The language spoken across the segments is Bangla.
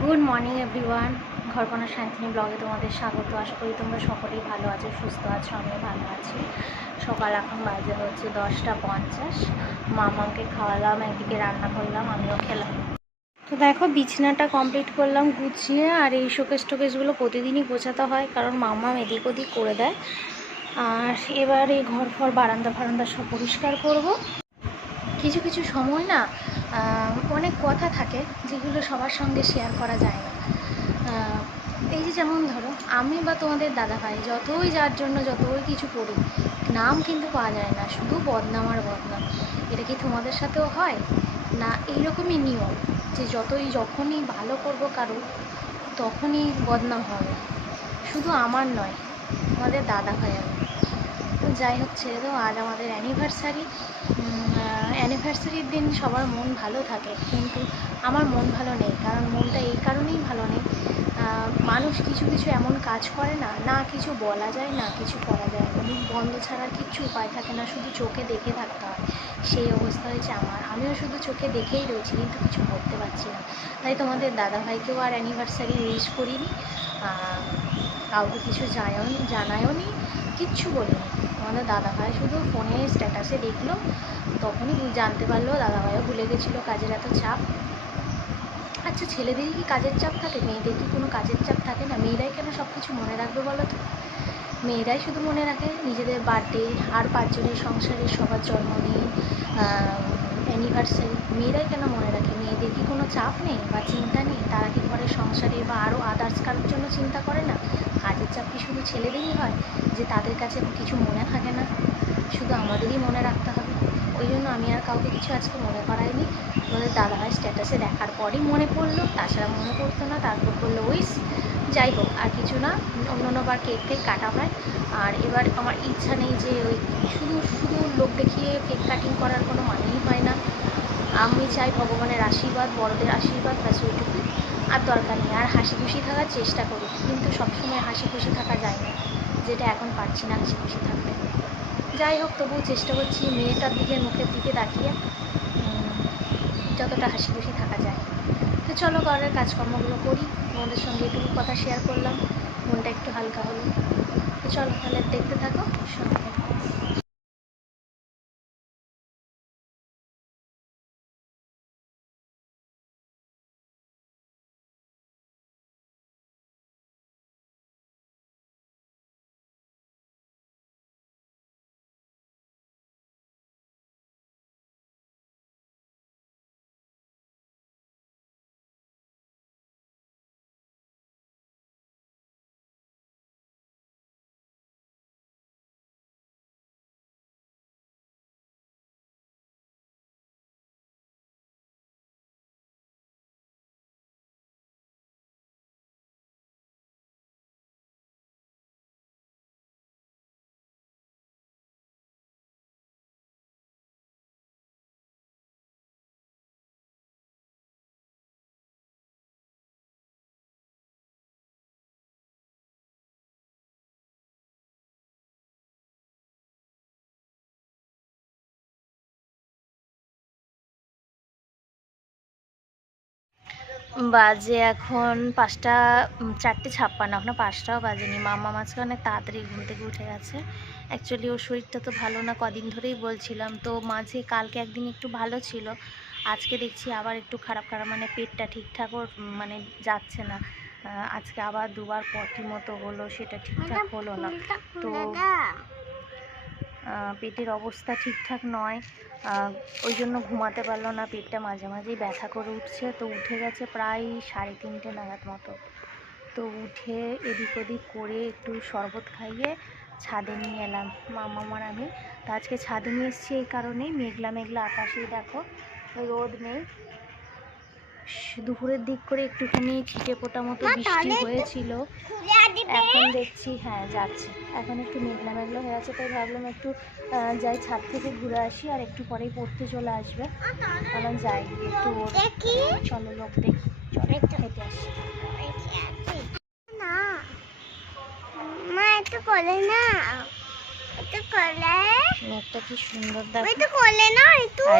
গুড মর্নিং এভরিওয়ান ঘরকোনা শান্তিনী ব্লগে তোমাদের স্বাগত। আশা করি তোমরা সকলেই ভালো আছো, সুস্থ আছো, আমিও ভালো আছি। সকাল এখন বাজে হচ্ছে দশটা পঞ্চাশ। মামাকে খাওয়ালাম, একদিকে রান্না করলাম, আমিও খেলাম। তো দেখো, বিছানাটা কমপ্লিট করলাম, গুছিয়ে, আর এই শোকেস টোকেসগুলো প্রতিদিনই গোছাতে হয়, কারণ মামা এদিক ওদিক করে দেয়। আর এবার এই ঘর ফর বারান্দা ফারান্দা সব পরিষ্কার করব। কিছু কিছু সময় না অনেক কথা থাকে যেগুলো সবার সঙ্গে শেয়ার করা যায় না। এই যে যেমন ধরো, আমি বা তোমাদের দাদা ভাই যতই যার জন্য যতই কিছু করি, নাম কিন্তু পাওয়া যায় না, শুধু বদনাম আর বদনাম। এটা কি তোমাদের সাথেও হয়? না, এইরকমই নিয়ম যে যতই যখনই ভালো করব কারও, তখনই বদনাম হবে। শুধু আমার নয় আমাদের দাদা ভাই আমি যাই হোক, ছেড়ে আজ আমাদের অ্যানিভার্সারি অ্যানিভার্সারির দিন সবার মন ভালো থাকে, কিন্তু আমার মন ভালো নেই, কারণ মনটা এই কারণেই ভালো নেই। মানুষ কিছু কিছু এমন কাজ করে না না কিছু বলা যায়, না কিছু করা যায়। মুখ বন্ধ ছাড়া কিচ্ছু উপায় থাকে না, শুধু চোখে দেখে থাকতে হয়। সেই অবস্থা হয়েছে আমার। আমিও শুধু চোখে দেখেই রয়েছি, কিন্তু কিছু করতে পারছি না। তাই তোমাদের দাদাভাইকেও আর অ্যানিভার্সারি উইশ করিনি। কাউকে কিছু জানায়ও নি কিচ্ছু বলিনি। আমাদের দাদাভাই শুধু ফোনে স্ট্যাটাসে দেখল, তখনই জানতে পারল, দাদাভাইও ভুলে গেছিল কাজের এত চাপ। আচ্ছা ছেলেদেরই কি কাজের চাপ থাকে? মেয়েদের কি কোনো কাজের চাপ থাকে না? মেয়েরাই কেন সব কিছু মনে রাখবে বলো তো? মেয়েরাই শুধু মনে রাখে নিজেদের বার্থডে আর পাঁচজনের সংসারের সবার জন্মদিন অ্যানিভার্সারি মেয়েরাই কেন মনে রাখে? মেয়েদের কি কোনো চাপ নেই বা চিন্তা নেই? তারা কি ঘরের সংসারে বা আরও আদার্স কারোর জন্য চিন্তা করে না? কাজের চাপ কি শুধু ছেলেদেরই হয় যে তাদের কাছে কিছু মনে থাকে না? শুধু আমাদেরই মনে রাখতে হবে। ওই জন্য আমি আর কাউকে কিছু আজকে মনে করাইনি। আমাদের দাদাভাই স্ট্যাটাসে দেখার পরই মনে পড়ল, তাছাড়া মনে পড়তো না, তারপর বলল, উইস যাই হোক আর কিছু না, অন্য অন্যবার কেক টেক কাটা হয় আর এবার আমার ইচ্ছা নেই যে ওই শুধু শুধু লোক দেখিয়ে কেক কাটিং করার কোনো মানেই হয় না। আমি চাই ভগবানের আশীর্বাদ, বড়দের আশীর্বাদ, ব্যাস ওইটুকুই। আর দরকার নেই, আর হাসি খুশি থাকার চেষ্টা করি কিন্তু সবসময় হাসি খুশি থাকা যায় না, যেটা এখন পারছি না হাসি খুশি থাকতে। যাই হোক, তবুও চেষ্টা করছি মেয়েটার দিকে, মুখের দিকে তাকিয়ে যতটা হাসি খুশি থাকা যায়। তো চলো, ঘরের কাজকর্মগুলো করি। তোমাদের সঙ্গে একটু কথা শেয়ার করলাম। মনটা একটু হালকা হলো। তো চলো, তাহলে দেখতে থাকো, সঙ্গে বাজে এখন পাঁচটা চারটে ছাপ্পান্ন এখনও পাঁচটাও বাজেনি। মামা মাঝখানে অনেক তাড়াতাড়ি ঘুম থেকে উঠে গেছে। অ্যাকচুয়ালি ওর শরীরটা তো ভালো না কদিন ধরেই বলছিলাম। তো মাঝে কালকে একদিন একটু ভালো ছিল আজকে দেখছি আবার একটু খারাপ খারাপ। মানে পেটটা ঠিকঠাক ওর মানে যাচ্ছে না। আজকে আবার দুবার পটি মতো হলো সেটা ঠিকঠাক হলো না। তো পেটের অবস্থা ঠিকঠাক নয়। ওই জন্য ঘুমাতে পারল না, পেটটা মাঝে মাঝেই ব্যথা করে উঠছে। তো উঠে গেছে প্রায় সাড়ে তিনটে নাগাদ মতো। তো উঠে এদিক ওদিক করে একটু শরবত খাইয়ে ছাদে নিয়ে এলাম। মামা আমার আমি তো আজকে ছাদে নিয়ে এসেছি এই কারণেই। মেঘলা মেঘলা আকাশেই দেখো। রোদ নেই। দুপুরের দিক করে একটুখানি ছিটে ফোটা মতো বৃষ্টি হয়েছিল। এখন দেখছি হ্যাঁ যাচ্ছে। এখন একটু মেঘলা মেঘলা হয়ে আছে তাই ভাবলাম একটু যাই ছাদ থেকে ঘুরে আসি আর একটু পরেই পড়তে চলে আসবে। কারণ যাই একটু চলো লোক দেখি চলো একটু হেঁটে আসি। না। মা একটু না।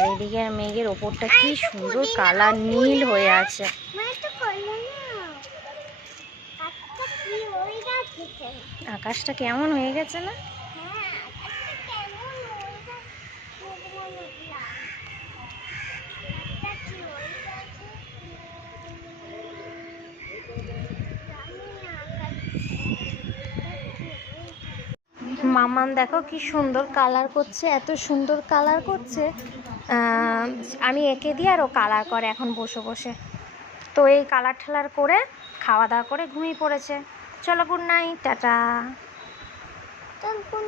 এদিকে মেঘের কি সুন্দর কালার নীল হয়ে আছে। আকাশটা কেমন হয়ে গেছে না? মামাম দেখো কি সুন্দর কালার করছে, এত সুন্দর কালার করছে। আমি এঁকে দিই আরও কালার করে এখন বসে বসে। তো এই কালার ঠালার করে খাওয়া দাওয়া করে ঘুমিয়ে পড়েছে। চলো গুড নাইট টাটা। গুড কোন